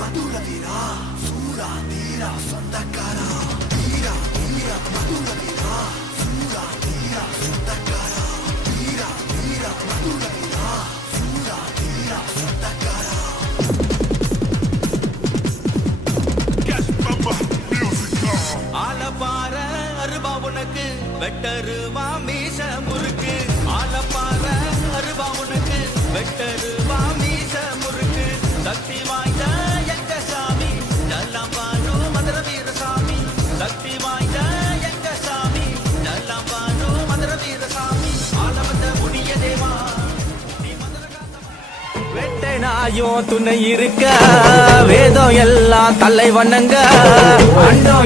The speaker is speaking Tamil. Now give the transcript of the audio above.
மதுர வீரா சூரா தீரா சொந்தக்காரா தீரா தீரா மதுர வீரா சூரா தீரா சொந்தக்காரா தீரா தீரா மதுர வீரா சூரா தீரா சொந்தக்காரா ஆலபார அருபா உனக்கு வெட்டரு தாயோ துணை இருக்க வேதம் எல்லாம் தலை வண்ணங்க அண்டோ